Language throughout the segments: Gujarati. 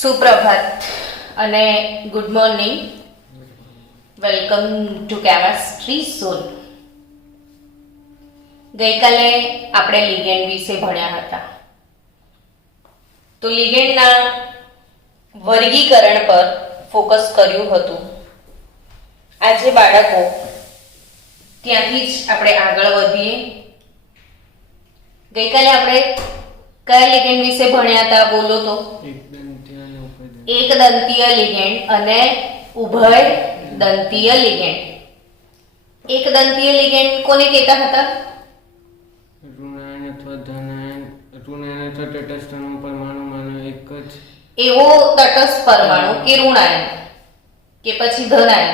સુપ્રભાત અને good morning. Welcome to chemistry zone. ગઈકાલે આપણે લિગેન્ડ વિશે ભણ્યા હતા. તો લિગેન્ડના વર્ગીકરણ પર ફોકસ કર્યું હતું. આજે બાળકો ત્યાંથી જ આપણે આગળ વધીએ. ગઈકાલે આપણે કયા લિગેન્ડ વિશે ભણ્યા હતા? બોલો તો. એક દંતીય લિગેન્ડ અને ઉભય દંતીય લિગેન્ડ. એક દંતીય લિગેન્ડ કોને કહેતા હતા? ઋણાયન અથવા ધનાયન. ઋણાયન અથવા તટસ્થ પરમાણુમાંનો એક જ એવો તટસ્થ પરમાણુ કે ઋણાયન કે પછી ધનાયન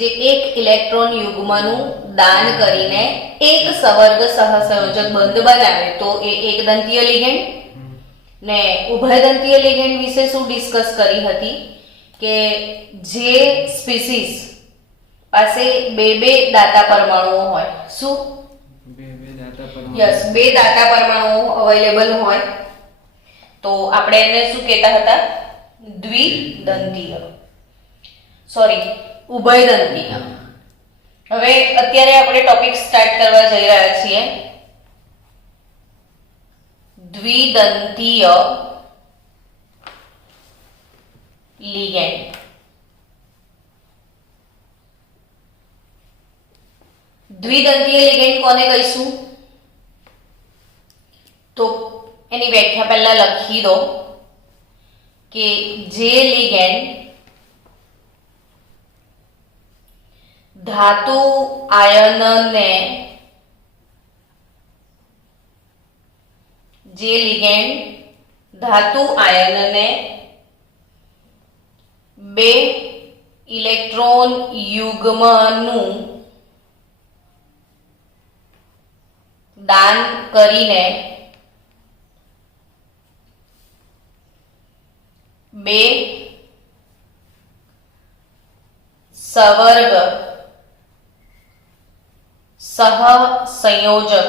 જે એક ઇલેક્ટ્રોન યુગ્મનું દાન કરીને એક સવર્ગ સહસંયોજક બંધ બનાવે તો એ એક દંતીય લિગેન્ડ. ને ઉભયદંતીય લિગેન્ડ વિશે શું ડિસ્કસ કરી હતી કે જે સ્પીસીસ પાસે બે દાતા પરમાણુઓ હોય. શું? બે દાતા પરમાણુ. યસ, બે દાતા પરમાણુઓ અવેલેબલ હોય તો આપણે એને શું કહેતા હતા? દ્વિદંતીય, સોરી ઉભયદંતીય. હવે અત્યારે આપણે ટોપિક સ્ટાર્ટ કરવા જઈ રહ્યા છીએ. દ્વિદંતીય લિગેન્ડ. દ્વિદંતીય લિગેન્ડ કોને કહીશું? તો એની વ્યાખ્યા પહેલા લખી દો કે જે લિગેન્ડ ધાતુ આયનને બે ઇલેક્ટ્રોન યુગ્મનું દાન કરીને બે સવર્ગ સહસંયોજક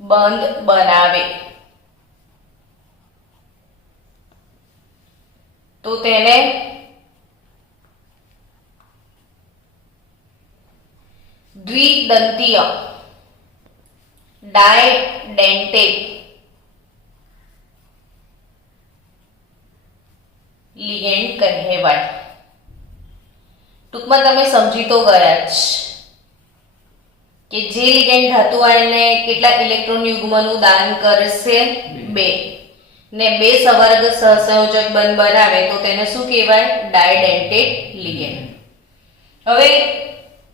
બંધ બનાવે તો તેને દ્વિદંતીય ડાયડેન્ટેટ લિગેન્ડ કહેવાય. ટૂંકમાં તમે સમજી તો ગયા જ કે જે લિગેન્ડ ધાતુ આયનને કેટલા ઇલેક્ટ્રોન યુગ્મનું દાન કરશે? બે. ને બે સવર્ગ સહસંયોજક બંધ બનાવે તો તેને શું કહેવાય? ડાયડેન્ટેટ લિગેન્ડ. હવે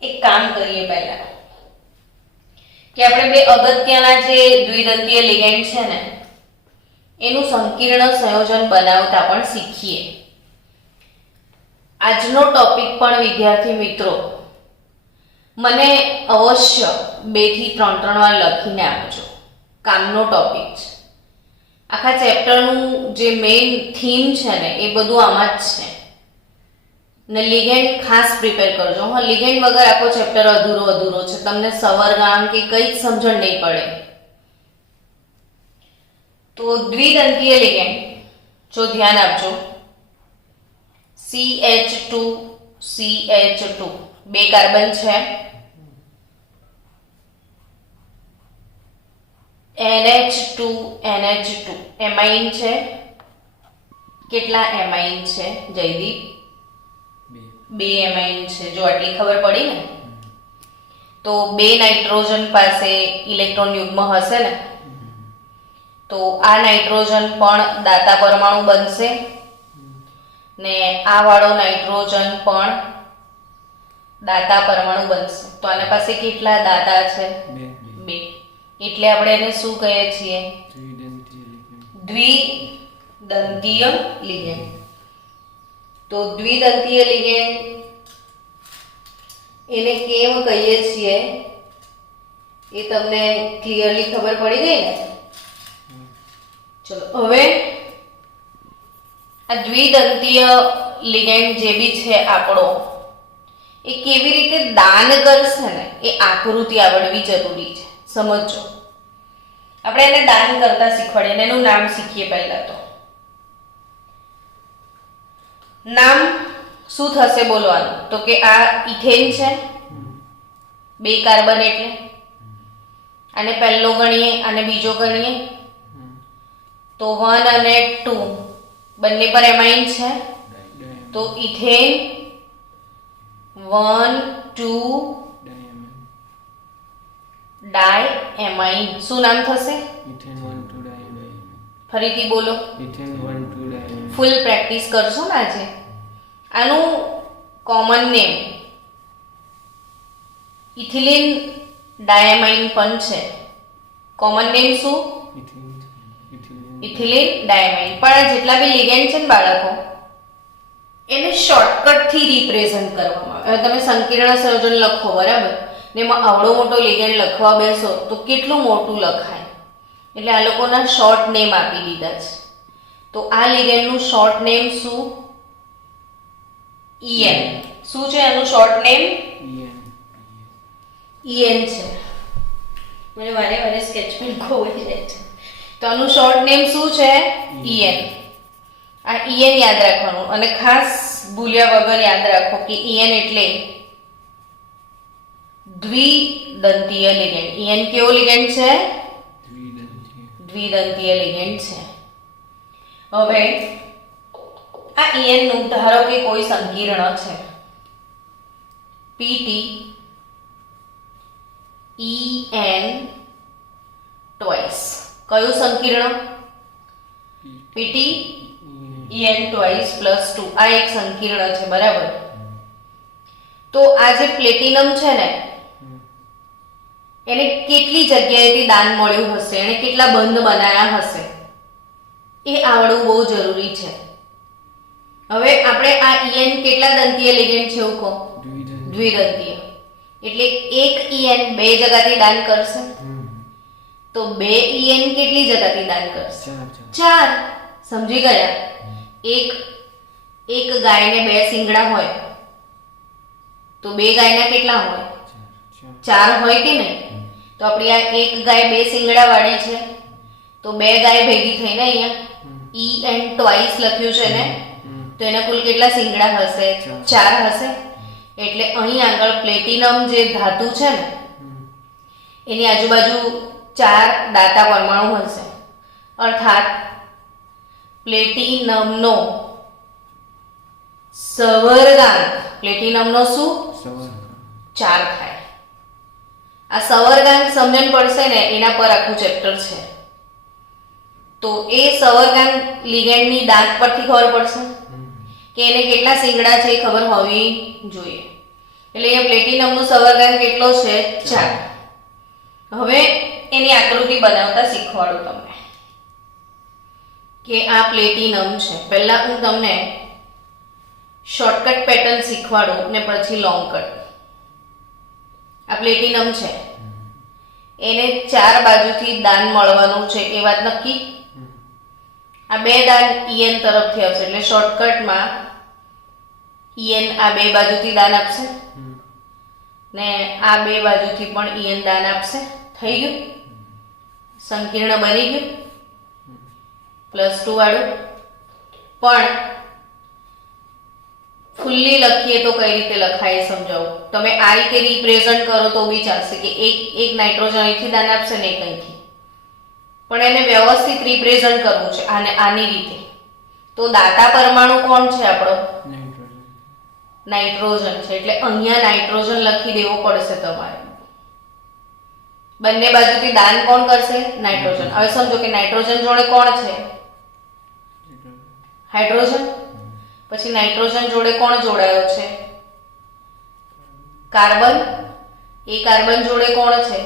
એક કામ કરીએ પહેલા કે આપણે બે અગત્યના જે દ્વિદંતીય લિગેન્ડ છે ને એનું સંકીર્ણ સંયોજન બનાવતા પણ શીખીએ. આજનો ટોપિક પણ વિદ્યાર્થી મિત્રો મને અવશ્ય 2 થી 3 વાર લખીને આપજો. કામનો ટોપિક છે. આખા ચેપ્ટરનું જે મેઇન થીમ છે ને એ બધું આમાં જ છે. ને લિગેન્ડ ખાસ પ્રિપેર કરજો. હા, લિગેન્ડ વગર આખો ચેપ્ટર અધૂરો છે. તમને સવર્ગાંક કે કંઈ જ સમજણ નહીં પડે. તો દ્વિદંતીય લિગેન્ડ જો ધ્યાન આપજો. CH2 બે કાર્બન છે. NH2 એમાઇન છે. કેટલા એમાઇન છે જયદીપ? બે એમાઇન છે. જો આટલી ખબર પડી ને તો બે નાઇટ્રોજન પાસે ઇલેક્ટ્રોન યુગ્મ હશે ને તો આ નાઇટ્રોજન પણ દાતા પરમાણુ બનશે ને આ વાળો નાઇટ્રોજન પણ દાતા પરમાણુ બનશે. તો આના પાસે કેટલા દાતા છે? બે. એટલે આપણે એને શું કહીએ છીએ? દ્વિદંતીય લિગેન્ડ. તો દ્વિદંતીય લિગેન્ડ એને કેમ કહીએ છીએ એ તમને ક્લિયરલી ખબર પડી ગઈ ને? ચલો હવે આ દ્વિદંતીય લિગેન્ડ જે બી છે આપણો એ કેવી રીતે દાન કરશે ને એ આકૃતિ આવડવી જરૂરી છે. સમજો આપણે એને દાન કરતા શીખવાડીએ અને એનું નામ શીખીએ પહેલા તો. નામ શું થશે બોલવાનું? તો કે આ ઇથેન છે, 2 કાર્બન એટલે આને પહેલો ગણીએ અને બીજો ગણીએ તો 1 અને 2 બંને પર એમાઇન છે, તો ઇથેન 1 2 ડાયએમાઇન. શું નામ થશે? ઇથેન 1 2 ડાયએમાઇન. ફરીથી બોલો. ઇથેન 1 2 ડાયએમાઇન. ફૂલ પ્રેક્ટિસ કરશો ને આજે. આનું કોમન નેમ ઇથિલિન ડાયમાઇન પણ છે. કોમન નેમ શું? ઇથિલિન ડાયમાઇન. પણ આ જેટલા બી લિગેન્ડ છે ને બાળકો, એને શોર્ટકટ થી રિપ્રેઝન્ટ કરવામાં આવે. હવે તમે સંકીર્ણ સંયોજન લખો બરાબર, ને એમાં આવડો મોટો લિગેન્ડ લખવા બેસો તો કેટલું મોટું લખાય. એટલે આ લોકોના શોર્ટ નેમ આપી દીધા છે. તો આ લિગેન્ડનું શોર્ટ નેમ શું? EN. શું છે એનું શોર્ટ નેમ? EN છે. મને વારે વારે સ્કેચ પેન ખોવાઈ જાય છે. તો આનું શોર્ટ નેમ શું છે? EN. આ EN યાદ રાખવાનું અને ખાસ ભૂલ્યા વગર યાદ રાખો કે EN એટલે દ્વિદંતીય લિગેન્ડ. EN કેવો લિગેન્ડ છે? દ્વિદંતીય લિગેન્ડ છે. હવે આ EN નું ધારો કે કોઈ સંકીર્ણ છે PT EN ટ્વાઇસ. કયું સંકીર્ણ? PT EN twice plus 2. આ એક સંકીર્ણ છે બરાબર. તો આ જે પ્લેટિનમ છે ને એને કેટલી જગ્યાએથી દાન મળ્યું હશે, એને કેટલા બંધ બનાયા હશે એ આવડવું બહુ જરૂરી છે. હવે આપણે આ EN કેટલા દંતીય લિગેન્ડ છે એવું કહો? દ્વિદંતીય. એટલે એક EN 2 જગ્યાથી દાન કરશે, તો 2 EN કેટલી જગ્યાથી દાન કરશે? 4. સમજી ગયા? એક ગાયને 2 શિંગડા હોય તો 2 ગાયના કેટલા હોય? 4 હોય કે નહીં? તો આપણી આ એક ગાય 2 શિંગડા વાળી છે, તો 2 ગાય ભેગી થઈને અહીંયા EN ટ્વાઇસ લખ્યું છે ને, તો એના કુલ કેટલા શિંગડા હશે? 4 હશે. એટલે અહીં આગળ પ્લેટિનમ જે ધાતુ છે ને એની આજુબાજુ 4 દાતા પરમાણુ હશે. અર્થાત પ્લેટિનમનો સવર્ગાંક, પ્લેટિનમનો શું? 4 થાય. આ સવર્ગાંક સમજણ પડશે ને એના પર આખું ચેપ્ટર છે. તો એ સવર્ગાંક લિગેન્ડની દાંત પરથી ખબર પડશે કે એને કેટલા શિંગડા છે એ ખબર હોવી જોઈએ. એટલે અહીંયા પ્લેટિનમનો સવર્ગાંક કેટલો છે? 4. હવે એની આકૃતિ બનાવતા શીખવાડું તમને કે આ પ્લેટિનમ છે. પહેલા હું તમને શોર્ટકટ પેટર્ન શીખવાડું ને પછી લોંગ કટ. આ પ્લેટિનમ છે, એને 4 બાજુથી દાન મળવાનું છે એ વાત નક્કી. આ 2 દાન EN તરફથી આવશે એટલે શોર્ટકટમાં EN આ 2 બાજુથી દાન આપશે ને આ 2 બાજુથી પણ EN દાન આપશે. થઈ ગયું? સંકીર્ણ બની ગયું +2 વાળું. પણ ફૂલ્લી લખીએ તો કઈ રીતે લખાય સમજાવું. તમે આ રીતે રિપ્રેઝન્ટ કરો તો બી ચાલશે કે એક નાઇટ્રોજન અહીંથી દાન આપશે ને એક અહીંથી, પણ એને વ્યવસ્થિત રિપ્રેઝન્ટ કરવું છે આની રીતે. તો દાતા પરમાણુ કોણ છે આપણો? નાઇટ્રોજન છે. એટલે અહીંયા નાઇટ્રોજન લખી દેવો પડશે તમારે. બંને બાજુથી દાન કોણ કરશે? નાઇટ્રોજન. હવે સમજો કે નાઇટ્રોજન જોડે કોણ છે? હાઇડ્રોજન. પછી નાઇટ્રોજન જોડે કોણ જોડાયો છે? કાર્બન. એ કાર્બન જોડે કોણ છે?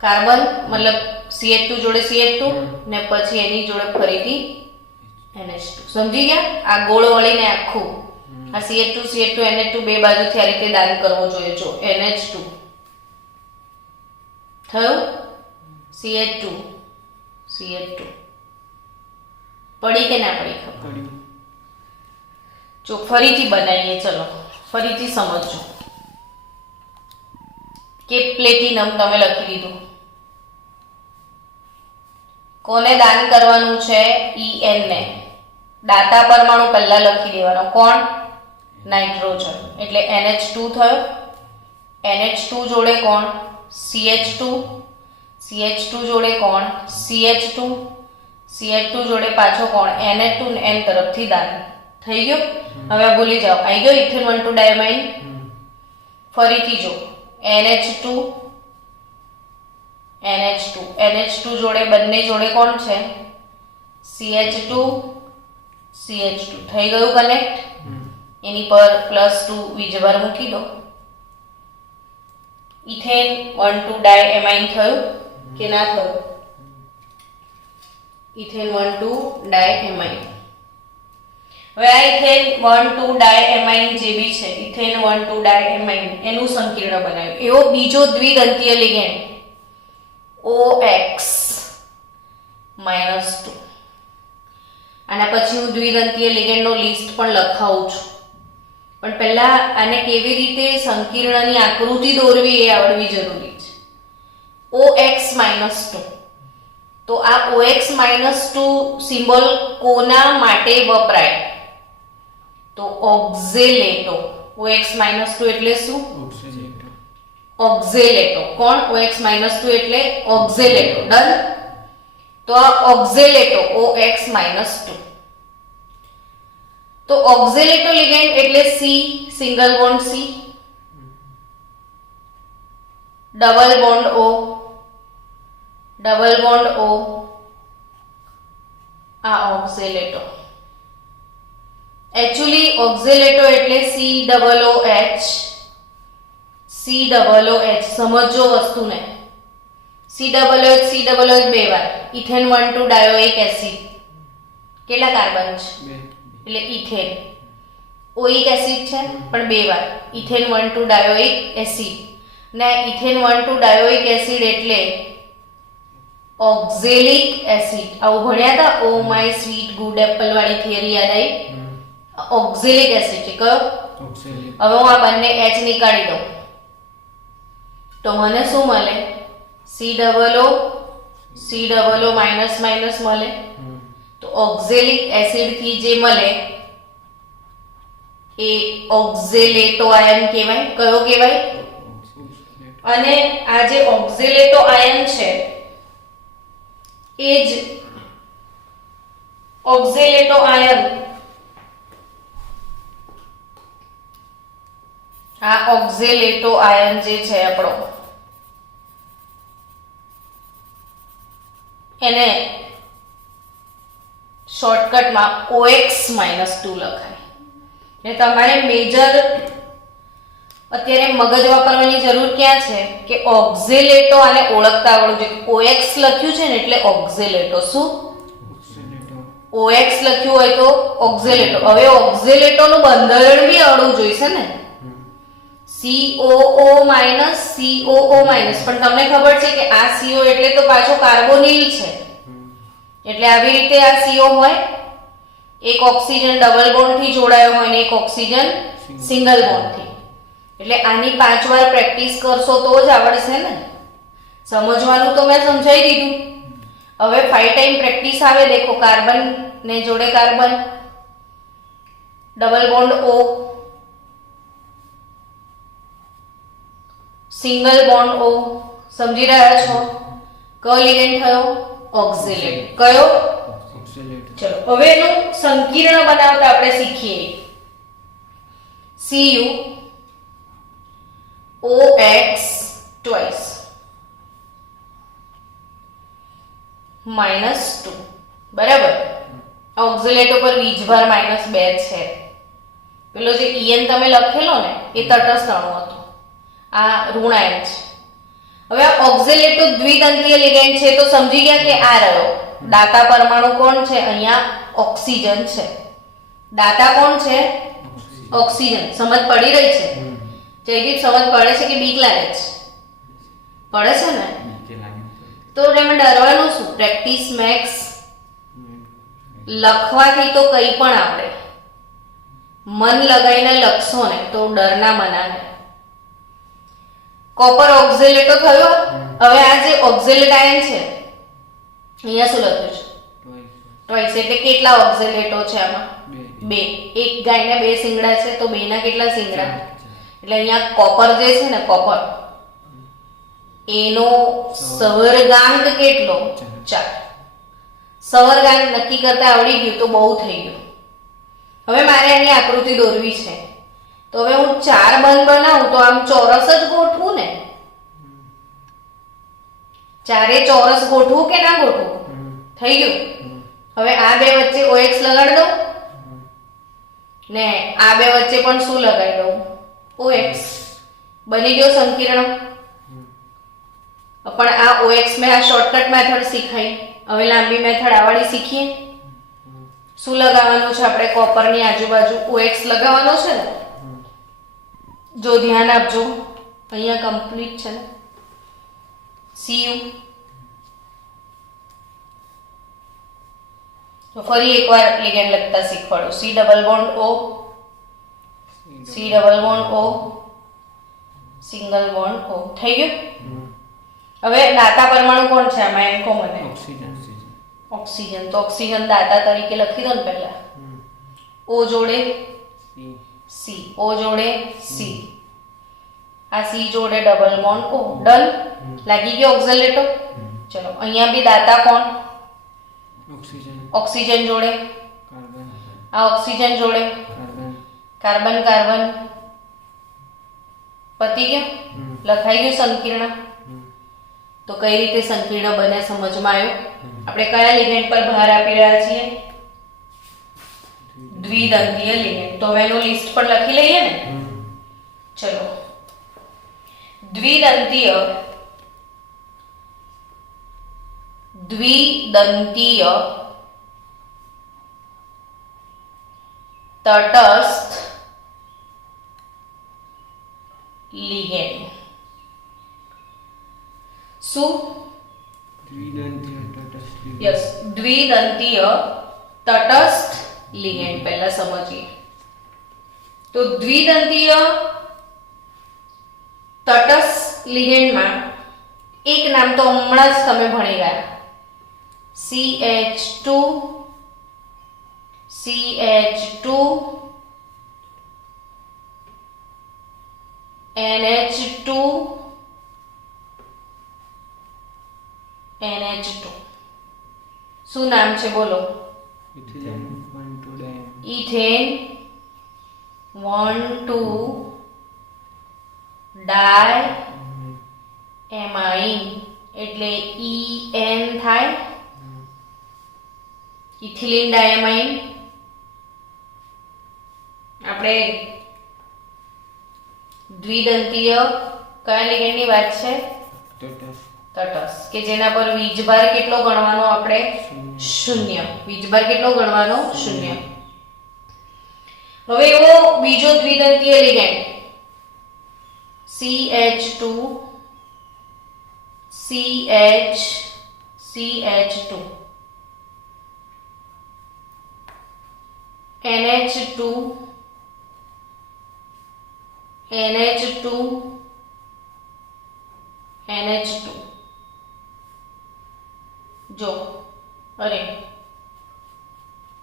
કાર્બન મતલબ CH2 જોડે CH2 ને પછી એની જોડે ફરીથી NH2. સમજી ગયા? આ ગોળ વળીને આખું આ CH2 NH2 બે બાજુથી આ રીતે દાન કરવું જોઈએ. જો NH2 થયું, CH2 પડી કે ના પડી? ખબર. જો ફરીથી બનાવીએ, ચલો ફરીથી સમજો કે પ્લેટિનમ તમે લખી દીધું, કોને દાન કરવાનું છે? En ને. દાતા પરમાણુ પહેલા લખી દેવાનો. કોણ? નાઇટ્રોજન. એટલે NH2 થયો. NH2 જોડે કોણ? CH2. CH2 જોડે કોણ? CH2. CH2 જોડે પાછો કોણ? Na2 ને N તરફથી દાન. થઈ ગયું? હવે આ ભૂલી જાઓ. આવી ગયો ઇથેન 1,2 ડાયમાઇન. ફરીથી જો NH2 NH2 જોડે બંને જોડે કોણ છે? CH2 CH2. થઈ ગયું કનેક્ટ. એની પર +2 વીજભાર મૂકી દો. ઇથેન 1,2 ડાયએમાઇન થયું કે ના થયું? ઇથેન 1,2 ડાયએમાઇન. હવે આ ઇથેન 1,2 ડાયએમાઇન જે બી છે, ઇથેન 1,2 ડાયએમાઇન એનું સંકીર્ણ બનાવ્યું. એવો બીજો દ્વિદંતીય લિગેન્ડ OX -2. આના પછી હું દ્વિદંતીય લિગેન્ડનો લિસ્ટ પણ લખાવું છું, પણ પહેલા આને કેવી રીતે સંકીર્ણની આકૃતિ દોરવી એ આવડવી જરૂરી છે. OX -2. તો આ OX -2 સિમ્બોલ કોના માટે વપરાય? તો ઓક્ઝેલેટો. OX -2 એટલે શું? ઓક્ઝેલેટો. કોણ? OX -2 એટલે ઓક્ઝેલેટો. ડન. તો આ ઓક્ઝેલેટો OX -2. તો ઓક્ઝેલેટો લિગેન્ડ એટલે C, single bond C, double bond O, double bond O. આ ઓક્ઝેલેટો. એકચ્યુઅલી ઓક્ઝેલેટો એટલે COOH. COOH. સમજો વસ્તુને. COOH બે વાર. Ethane 1,2 dioic acid. કેટલા કાર્બન છે? એટલે ઇથેન. ઓઇક એસિડ છે પણ બે વાર. Ethane 1,2 dioic acid. ને ઇથેન 1,2 ડાયોઇક એસિડ એટલે ઓક્ઝેલિક એસિડ. આવું ભણ્યા હતા? Oh my sweet good apple વાળી થિયરી યાદ આવી? ઓક્ઝેલિક એસિડ છે. કયો? હવે હું આ બંને H નીકાળી દઉં તો મને શું મળે? COO માઇનસ માઇનસ મળે. તો ઓક્ઝેલિક એસિડ થી જે મળે એ ઓક્ઝેલેટો આયન કહેવાય. કયો કહેવાય? અને આ જે ઓક્ઝેલેટો આયન છે એ જ ઓક્ઝેલેટો આયન આ ઓક્ઝેલેટો આયન જે છે આપણો એને શોર્ટકટમાં OX -2 લખાય. ને તમારે મેજર અત્યારે મગજ વાપરવાની જરૂર ક્યાં છે કે ઓક્ઝેલેટો આને ઓળખતા આવડવું જોઈએ. OX લખ્યું છે ને એટલે ઓક્ઝેલેટો. શું? OX લખ્યું હોય તો ઓક્ઝેલેટો. હવે ઓક્ઝેલેટોનું બંધારણ બી આવડવું જોઈશે ને. COO પણ તમને ખબર છે કે આ CO એટલે તો પાછો કાર્બોનિલ છે. એટલે આવી રીતે આ CO હોય. એક ઓક્સિજન ડબલ બોન્ડ થી જોડાયો હોય ને એક ઓક્સિજન સિંગલ બોન્ડ થી. એટલે આની 5 વાર પ્રેક્ટિસ કરશો તો જ આવડશે ને. સમજવાનું તો મેં સમજાવી દીધું. હવે 5 ટાઈમ પ્રેક્ટિસ આવે. દેખો કાર્બન ને જોડે carbon, double bond O, single bond O. સમજી રહ્યા છો? કયો લિગેન્ડ થયો? ઓક્ઝેલેટ. કયો? ચલો હવે એનું સંકીર્ણ બનાવતા આપણે શીખીએ. CuOX twice -2. બરાબર. ઓક્ઝેલેટો પર વીજભાર -2 છે. પેલો જે En તમે લખેલો ને એ તટસ્થ અણુ હતો. આ ઋણાયન છે. હવે આ ઓક્ઝેલેટો દ્વિદંતીય લિગેન્ડ છે તો સમજી ગયા કે આ રહ્યો દાતા પરમાણુ કોણ છે? અહીંયા ઓક્સિજન છે. દાતા કોણ છે? ઓક્સિજન. સમજ પડી રહી છે? જયદીપ સમજ પડે છે કે બીક લાગે છે? પડે છે ને? તો એમાં ડરવાનું શું? Practice max. લખવાથી તો કંઈ પણ આવડે. મન લગાઈને લખશો ને તો ડર ના મનાને. કોપર ઓક્ઝેલેટો થયો. હવે આ જે ઓક્ઝેલેટ આયન છે અહીંયા શું લખ્યું છે? twice, ટ્વાઇસ એટલે કેટલા ઓક્ઝેલેટો છે આમાં? બે, 2. એક ગાયને 2 શિંગડા છે તો 2 ના કેટલા શિંગડા? ચાર, એટલે અહીંયા કોપર જે છે ને, કોપર એનો સવર્ગાંક કેટલો? 4. સવર્ગાંક નક્કી કરતા આવડી ગયું તો બહુ થઈ ગયું. હવે મારે આની આકૃતિ દોરવી છે તો હવે હું 4 બંધ બનાવું તો આમ ચોરસ જ ગોઠવું ને? ચારે ચોરસ ગોઠવું કે ના ગોઠવું? થઈ ગયું. હવે આ બે વચ્ચે OX લગાડી દઉં ને આ બે વચ્ચે પણ શું લગાડી દઉં? OX. બની ગયો સંકીર્ણ. પણ આ OX મેં આ શોર્ટકટ મેથડ શીખાઈ. હવે લાંબી મેથડ આવાળી શીખીએ. શું લગાવવાનું છે આપણે? કોપરની આજુબાજુ OX લગાવવાનો છે ને? જો ધ્યાન આપજો, અહીંયા કમ્પ્લીટ છે ને. CU. તો ફરી એકવાર લિગેન્ડ લખતા શીખવાડું. C double bond O, C double bond O, single bond O. થઈ ગયું. હવે દાતા પરમાણુ કોણ છે આમાં? એમ કહો મને. oxygen, oxygen. તો ઓક્સિજન દાતા તરીકે લખી દો ને પહેલા. O જોડે C, C, O જોડે C, આ C જોડે ડબલ બોન્ડ O. ડન. લાગી ગયો ઓક્ઝેલેટો. ચલો અહીંયા બી દાતા કોણ? oxygen, ઓક્સિજન જોડે, carbon, આ ઓક્સિજન જોડે carbon, કાર્બન, કાર્બન. પતી ગયો. લખાઈ ગયું સંકીર્ણ. તો કઈ રીતે સંકીર્ણ બને સમજમાં આવ્યું? આપણે કયા લિગેન્ડ પર ભાર આપી રહ્યા છીએ? દ્વિદંતીય લિગેન્ડ. તો હવે એનું લિસ્ટ પણ લખી લઈએ ને. ચલો, દ્વિદંતીય તટસ્થ લિગેન્ડ. શું? દ્વિદંતીય તટસ્થ લિગેન્ડ. યસ, દ્વિદંતીય તટસ્થ લિગેન્ડ પહેલા સમજીએ. તો દ્વિદંતીય તટસ્થ લિગેન્ડમાં એક નામ તો હમણાં જ તમે ભણી ગયા. CH2, CH2, NH2, NH2. શું નામ છે બોલો? Ethane 1,2-diene. ઇથેન 1,2-diamine એટલે EN થાય. ઇથિલિન ડાયામાઇન. આપણે દ્વિદંતીય કયા લિગેન્ડની વાત છે? તટસ્થ, તટસ્થ, કે જેના પર વીજભાર કેટલો ગણવાનો આપણે? શૂન્ય. વીજભાર કેટલો ગણવાનો? શૂન્ય. હવે એવો બીજો દ્વિદંતીય ligand CH2, CH2, NH2, NH2, NH2. જો અરે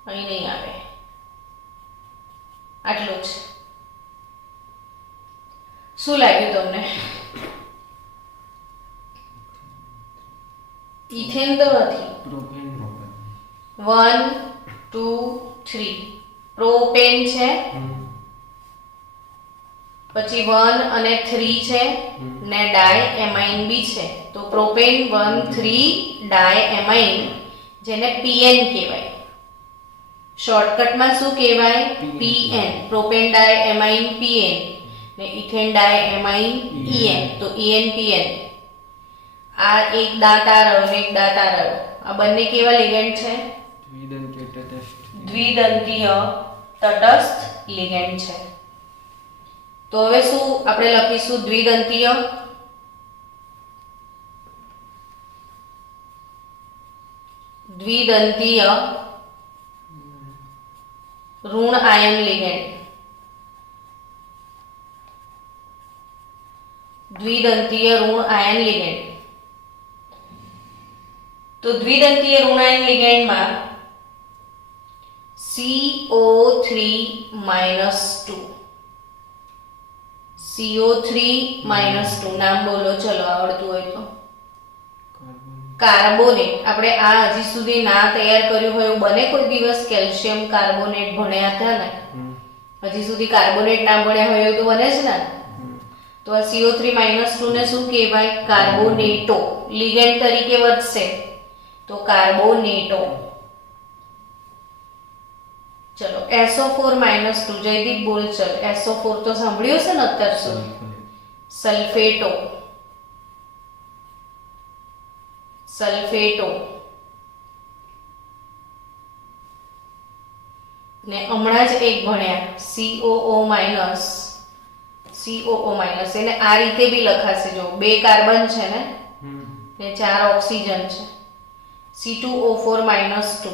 અહીં નહીં આવે, આટલું જ. શું લાગ્યું તમને? ઇથેન તો નથી. propane, 1 2 3 પ્રોપેન છે, પછી 1 અને 3 છે ને ડાયએમાઇન બી છે. તો પ્રોપેન 1 3 ડાયએમાઇન, જેને PN કહેવાય. શોર્ટકટમાં શું કહેવાય? PN. પ્રોપેન ડાયએમાઇન PN ને ઇથેન ડાયએમાઇન EN. તો ENPN. આ એક દાંત આ રહ્યો ને એક દાંત આ રહ્યો. આ બંને કેવા લિગેન્ડ છે? દ્વિદંતીય તટસ્થ, દ્વિદંતીય તટસ્થ લિગેન્ડ છે. તો હવે શું આપણે લખીશું? દ્વિદંતીય ઋણ આયન લિગેન્ડ. દ્વિદંતીય ઋણ આયન લિગેન્ડ. તો દ્વિદંતીય ઋણાયન લિગેન્ડમાં CO3 -2 CO3 -2 નામ બોલો ચલો આવડતું હોય તો કાર્બોનેટ. આપણે આ હજી સુધી ના તૈયાર કર્યું હોય એવું બને કોઈ દિવસ? કેલ્શિયમ કાર્બોનેટ ભણ્યા હતા ને, હજી સુધી કાર્બોનેટ ના ભણ્યા હોય એવું તો બને જ ને. તો આ CO3 -2 ને શું કહેવાય? કાર્બોનેટો. લિગેન્ડ તરીકે વર્તશે તો કાર્બોનેટો. ચલો SO4 -2 જયદીપ બોલ ચલ. SO4 તો સાંભળ્યું છે ને અત્યાર સુધી. સલ્ફેટો. સલ્ફેટો ને હમણાં જ એક ભણ્યા COO માઇનસ. એને આ રીતે બી લખાશે. જો 2 કાર્બન છે ને 4 ઓક્સિજન છે. C2O4 -2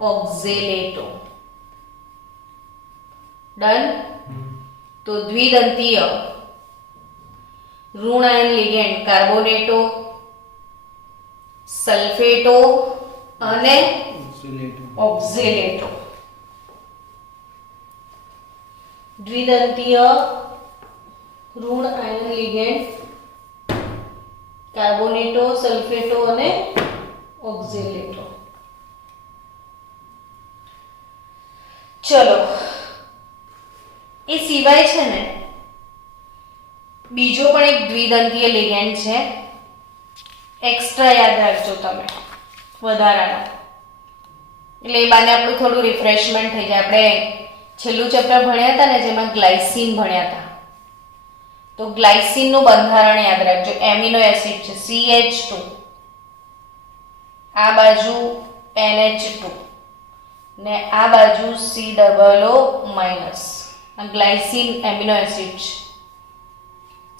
ઓક્ઝેલેટો. ડન. તો દ્વિદંતીય ઋણાયન લિગેન્ડ કાર્બોનેટો, સલ્ફેટો અને ઓક્ઝેલેટો. દ્વિદંતીય ઋણાયન લિગેન્ડ કાર્બોનેટો, સલ્ફેટો અને ઓક્ઝેલેટો. ચલો એ સિવાય છે ને બીજો પણ એક દ્વિદંતીય લિગેન્ડ છે. એક્સ્ટ્રા યાદ રાખજો તમે વધારાનો, એટલે એ બાને આપણું થોડું રિફ્રેશમેન્ટ થઈ જાય. આપણે છેલ્લું ચેપ્ટર ભણ્યા હતા ને જેમાં ગ્લાયસીન ભણ્યા હતા, તો ગ્લાયસીનનું બંધારણ યાદ રાખજો. એમિનો એસિડ છે CH2, આ બાજુ NH2 ને આ બાજુ COO-. આ ગ્લાયસીન એમિનો એસિડ છે.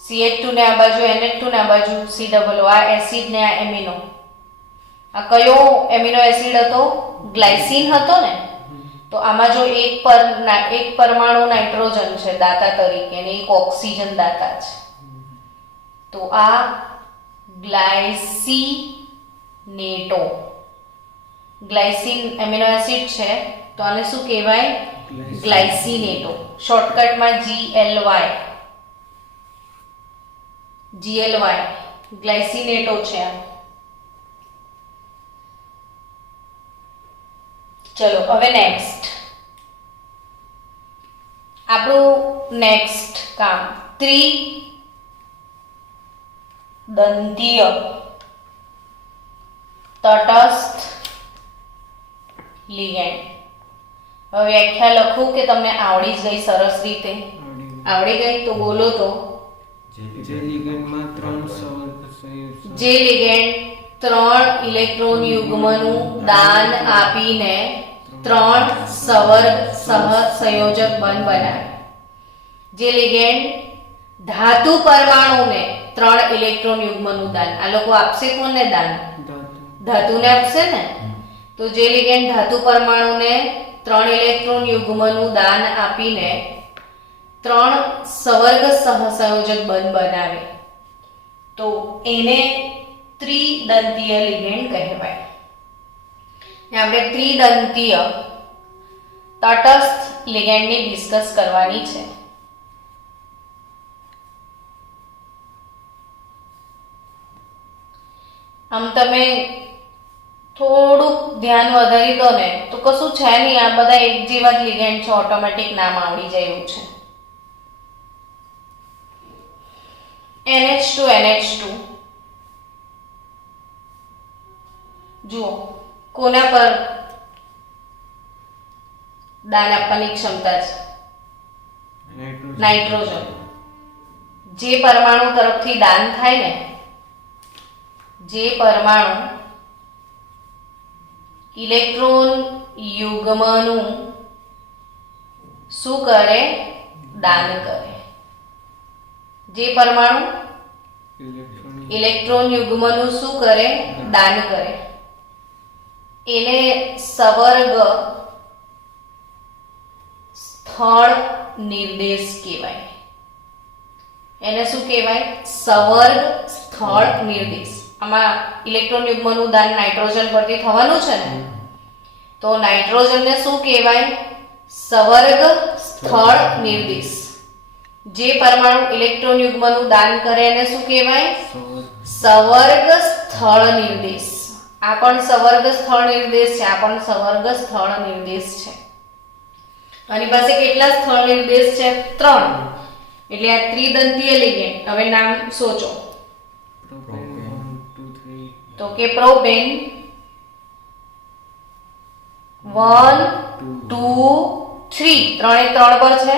CH2 ને આ બાજુ NH2 ને આ બાજુ COO. આ એસિડ ને આ એમિનો. આ કયો એમિનો એસિડ હતો? ગ્લાયસીન હતો ને. તો આમાં જો એક પરમાણુ નાઇટ્રોજન છે દાતા તરીકે અને એક ઓક્સિજન દાતા છે, તો આ ગ્લાયસીનેટો. ગ્લાયસીન એમિનો એસિડ છે તો આને શું કહેવાય? ગ્લાયસીનેટો. શોર્ટકટમાં GLY ગ્લાયસીનેટો છે આ. ચલો હવે નેક્સ્ટ આપણું નેક્સ્ટ કામ ત્રિદંતીય તટસ્થ લિગેન્ડ. હવે વ્યાખ્યા લખું કે તમને આવડી જ ગઈ સરસ રીતે? આવડી ગઈ તો બોલો તો. જે લિગેન્ડમાં 3 જે લિગેન્ડ 3 ઇલેક્ટ્રોન યુગ્મનું દાન આપીને 3 સવર્ગ સહસંયોજક બંધ બનાવે. જે લિગેન્ડ ધાતુ પરમાણુને 3 ઇલેક્ટ્રોન યુગ્મનું દાન, આ લોકો આપશે કોને દાન? ધાતુને આપશે ને. તો જે લિગેન્ડ ધાતુ પરમાણુને 3 ઇલેક્ટ્રોન યુગ્મનું દાન આપીને 3 સવર્ગ સહસંયોજક બંધ બનાવે તો એને ત્રિદંતીય લિગેન્ડ કહેવાય. આપણે ત્રિદંતીય તટસ્થ લિગેન્ડની ડિસ્કસ કરવાની છે. આમ તમે થોડુંક ધ્યાન વધારી દો ને તો કશું છે નહીં, આ બધા એક જેવા જ લિગેન્ડ છે, ઓટોમેટિક નામ આવડી જાય એવું છે. NH2 જુઓ કોના પર દાન આપવાની ક્ષમતા છે? નાઇટ્રોજન. જે પરમાણુ તરફથી દાન થાય ને, જે પરમાણુ ઇલેક્ટ્રોન યુગ્મનું શું કરે? દાન કરે. જે પરમાણુ ઇલેક્ટ્રોન યુગ્મનું શું કરે? દાન કરે. એને સવર્ગ સ્થળ નિર્દેશ કહેવાય. એને શું કહેવાય? સવર્ગ સ્થળ નિર્દેશ. આમાં ઇલેક્ટ્રોન યુગ્મનું દાન નાઇટ્રોજન પરથી થવાનું છે ને, તો નાઇટ્રોજનને શું કહેવાય? સવર્ગ સ્થળ નિર્દેશ. જે પરમાણુ ઇલેક્ટ્રોન યુગ્મનું દાન કરે એને શું કહેવાય? સવર્ગ સ્થળ નિર્દેશ. આ પણ સવર્ગ સ્થળ નિર્દેશ છે, આ પણ સવર્ગ સ્થળ નિર્દેશ છે. આની પાસે કેટલા સ્થળ નિર્દેશ છે? 3. એટલે આ ત્રિદંતીય લિગેન્ડ. હવે નામ સોચો. તો કે પ્રોપેન 1 2 3, 3 એ 3 પર છે.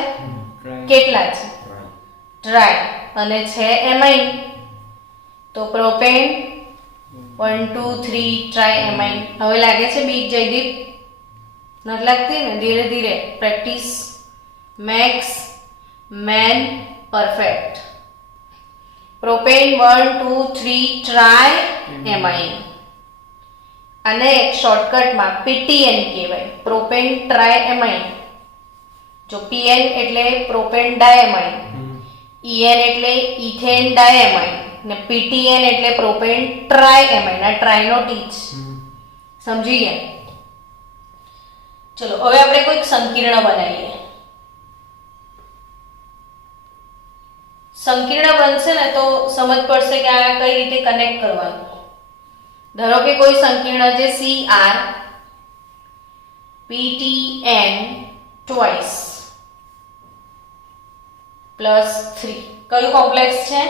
કેટલા છે? ટ્રાય. અને છે એમાઇન. તો પ્રોપેન 1 2 3 ટ્રાય એમાઇન. હવે લાગે છે બીક જયદીપ? નથી લાગતી ને? ધીરે ધીરે practice max main perfect. Propane 1 2 3 try amine. અને એક શોર્ટકટમાં પીટીએન કહેવાય, પ્રોપેન ટ્રાય એમાઇન. જો પીએન એટલે પ્રોપેન ડાયએમાઇન, ઈએન એટલે ઇથેન ડાયએમાઇન ને પીટીએન એટલે પ્રોપેન ટ્રાયએમાઇન. આ ટ્રાયનો ટી છે. સમજી ગયા? ચલો હવે આપણે કોઈક સંકીર્ણ બનાવીએ. સંકીર્ણ બનશે ને તો સમજ પડશે કે આ કઈ રીતે કનેક્ટ કરવાનું. ધારો કે કોઈ સંકીર્ણ જે CR PTN twice પ્લસ 3. કયું કોમ્પ્લેક્સ છે?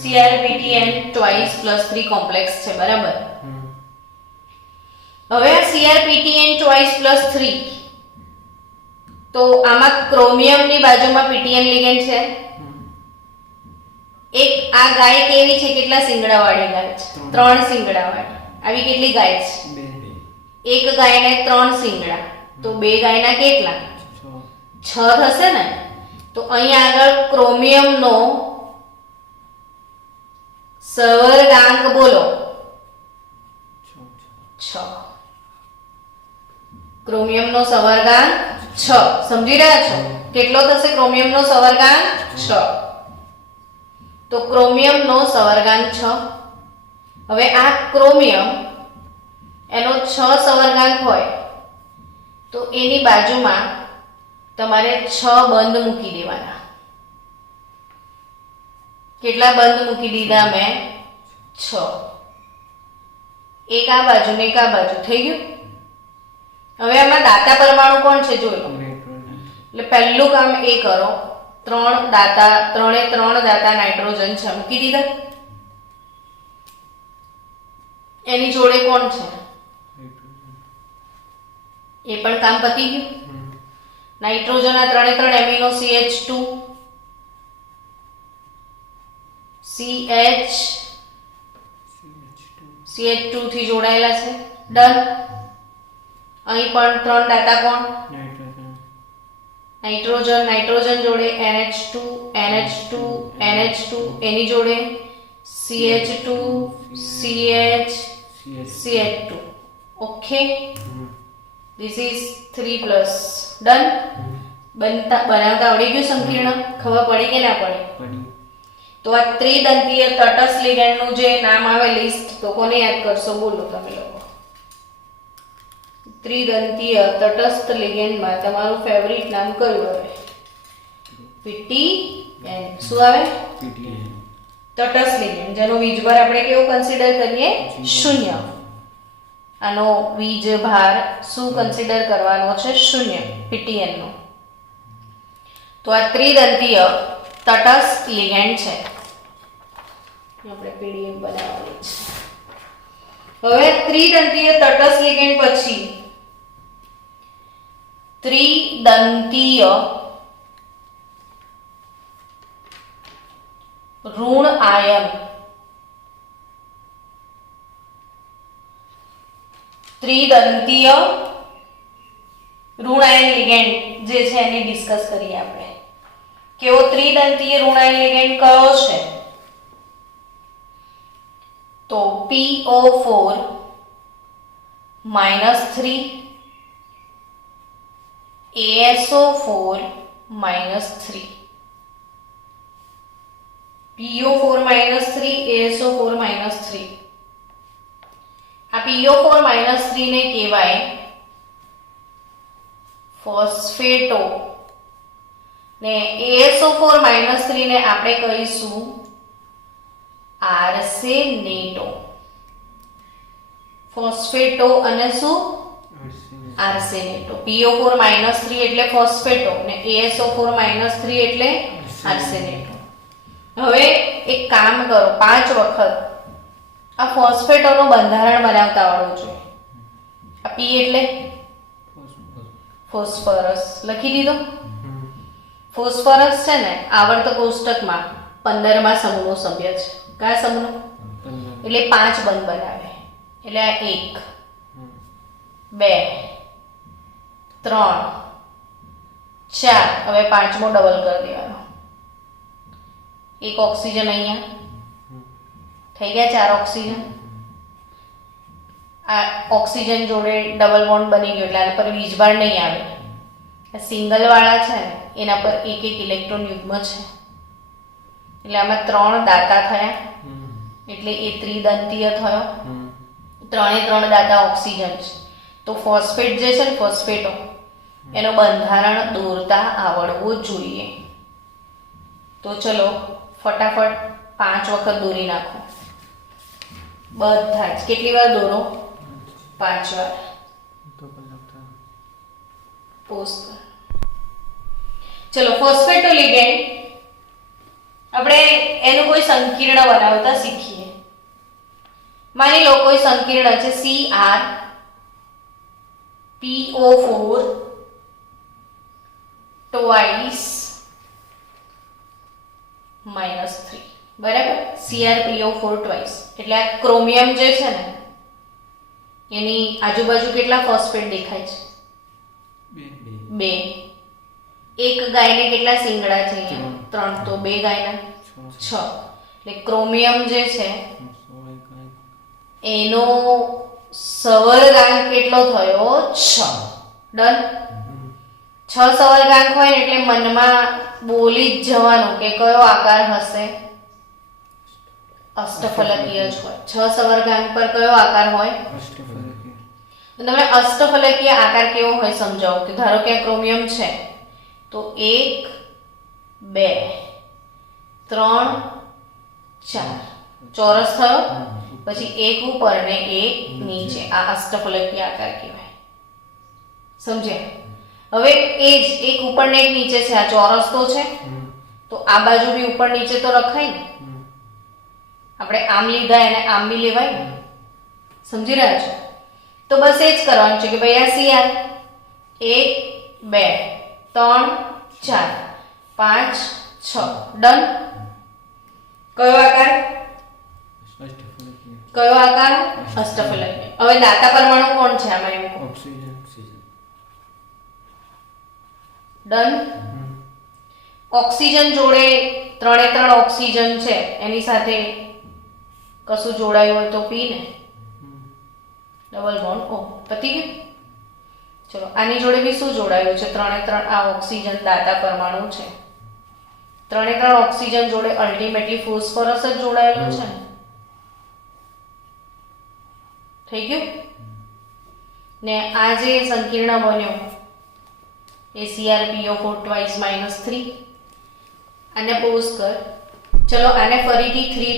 CR PTN twice plus 3 complex છે. બરાબર. હવે આ CR PTN twice પ્લસ 3, તો આમાં ક્રોમિયમની બાજુમાં PTN લિગેન્ડ છે. એક આ ગાય કેવી છે? કેટલા શિંગડા વાળી ગાય છે? 3 શિંગડા વાળી. આવી કેટલી ગાય છે? 2. એક ગાયને 3 શિંગડા, તો 2 ગાયના કેટલા? 6 થશે ને. તો અહીં આગળ ક્રોમિયમનો સવર્ગાંક બોલો. 6. ક્રોમિયમનો સવર્ગાંક 6. સમજી રહ્યા છો? કેટલો થશે ક્રોમિયમનો સવર્ગાંક? 6. તો ક્રોમિયમનો સવર્ગાંક 6. હવે આ ક્રોમિયમ એનો 6 સવર્ગાંક હોય તો એની બાજુમાં તમારે 6 બંધ મૂકી દેવાના. કેટલા બંધ મૂકી દીધા મેં? 6. એક આ બાજુ ને એક આ બાજુ. થઈ ગયું? હવે આમાં દાતા પરમાણુ કોણ છે જોઈ લો. એટલે પહેલું કામ એ કરો, 3 દાતા, 3 દાતા નાઇટ્રોજન છે, મૂકી દીધા. એની જોડે કોણ છે? એ પણ કામ પતી ગયું. નાઇટ્રોજન આ 3 એમિનો CH2 થી જોડાયેલા છે. ડન. અહીં પણ 3 દાતા કોણ? નાઇટ્રોજન જોડે NH2 એની જોડે CH2 CH2. Okay, this is 3 plus. Done. બનાવતા આવડી ગયું સંકીર્ણ? ખબર પડી કે ના પડી? તો આ ત્રિદંતીય તટસ્થ લિગેન્ડનું જે નામ આવે લિસ્ટ, તો કોને યાદ કરશો? બોલો તમે લોકો. ત્રિદંતીય તટસ્થ લિગેન્ડમાં તમારું ફેવરિટ નામ કયું આવે? PTN. શું આવે? PTN. તટસ્થ લિગેન્ડ જેનો વીજભાર આપણે કેવો કન્સિડર કરીએ? 0. આનો વીજભાર શું કન્સિડર કરવાનો છે? 0. PTN નો. તો આ ત્રિદંતીય તટસ્થ લિગેન્ડ છે. આપણે PDF બનાવવાની છે. હવે ત્રિદંતીય તટસ્થ લિગેન્ડ પછી ત્રિદંતીય ઋણ આયન. ત્રિદંતીય ઋણ આયન લિગેન્ડ જે છે એની ડિસ્કસ કરીએ આપણે. કેવો ત્રિદંતીય ઋણ આયન લિગેન્ડ કયો છે? તો PO4 -3 ASO4 -3. PO4 - 3 ASO4 - 3. આ PO4 - 3 ને કહેવાય ફોસ્ફેટો ને ASO4 - 3 ને આપણે કહીશું આર્સેનેટો. ફોસ્ફેટો અને શું આર્સેનેટો. PO4 - 3 એટલે ફોસ્ફેટો ને ASO4 - 3 એટલે આર્સેનેટો. હવે એક કામ કરો, 5 વખત આ ફોસ્ફેટોનું બંધારણ બનાવતા આવડવું જોઈએ. આ P એટલે ફોસ્ફરસ લખી દીધો. ફોસ્ફરસ છે ને આવર્ત કોષ્ટકમાં 15મા સમૂહનો સભ્ય છે. કયા સમૂહનો? એટલે 5 બંધ બનાવે. એટલે આ 1 2 3 4. હવે 5મો ડબલ કરી દેવાનો. એક ઓક્સિજન અહીંયા થઈ ગયા 4 ઓક્સિજન. આ ઓક્સિજન જોડે ડબલ બોન્ડ બની ગયો એટલે આના પર વીજભાર નહીં આવે. આ સિંગલ વાળા છે ને એના પર એક ઇલેક્ટ્રોન યુગ્મ છે એટલે આમાં 3 દાતા થયા એટલે એ ત્રિદંતીય થયો. 3 દાતા ઓક્સિજન છે. તો ફોસ્ફેટ જે છે ને ફોસ્ફેટો એનો બંધારણ દોરતા આવડવું જોઈએ. તો ચલો ફટાફટ 5 વખત દોરી નાખો બધા જ. કેટલી વાર દોરો? 5 વાર. પોસ્ટ ચલો ફોસ્ફેટો લિગેન્ડ આપણે એનું કોઈ સંકીર્ણ બનાવતા શીખીએ. માની લો કોઈ સંકીર્ણ છે CrPO4 twice -3. બરાબર? CrPO4 twice એટલે આ ક્રોમિયમ જે છે ને એની આજુબાજુ કેટલા ફોસ્ફેટ દેખાય છે? 2. એક ગાયને કેટલા શિંગડા છે? 3. તો 2 ગાયના 6. એટલે ક્રોમિયમ જે છે એનો સવર્ગાંક કેટલો થયો? 6. ડન. 6 સવર્ગાંક હોય ને એટલે મનમાં બોલી જ જવાનું કે કયો આકાર હશે? અષ્ટફલકીય જ હોય. 6 સવર્ગાંક પર કયો આકાર હોય? તમે અષ્ટફલકીય આકાર કેવો હોય સમજાવો. કે ધારો કે આ ક્રોમિયમ છે તો 1 2 3 4 ચોરસ થયો. પછી એક ઉપર ને એક નીચે. આ અષ્ટફલકીય આકાર કહેવાય. સમજ્યા? હવે એ જ એક ઉપર ને એક નીચે છે. આ ચોરસ તો છે તો આ બાજુ બી ઉપર નીચે તો રખાય ને. આપણે આમ લીધા એને આમ બી લેવાય ને. સમજી રહ્યા છો? તો બસ એ જ કરવાનું છે કે ભાઈ આ CR 1 2 3 4 5 6. ડન. કયો આકાર? કયો આકાર? અષ્ટફલકીય. હવે દાતા પરમાણુ કોણ છે આમાં? Am done. ઓક્સિજન જોડે 3 ઓક્સિજન છે એની સાથે કશું જોડાયું હોય તો P ને ડબલ બોન્ડ O. પતી ગયું? ચલો આની જોડે બી શું જોડાયું છે? 3 આ ઓક્સિજન દાતા પરમાણુ છે. 3 ઓક્સિજન જોડે અલ્ટિમેટલી ફોસ્ફરસ જ જોડાયેલો છે ને. થઈ ગયું ને? આ જે સંકીર્ણ બન્યો એ CrPO4 twice -3. આને પોઝ કર. ચલો આને ફરીથી 3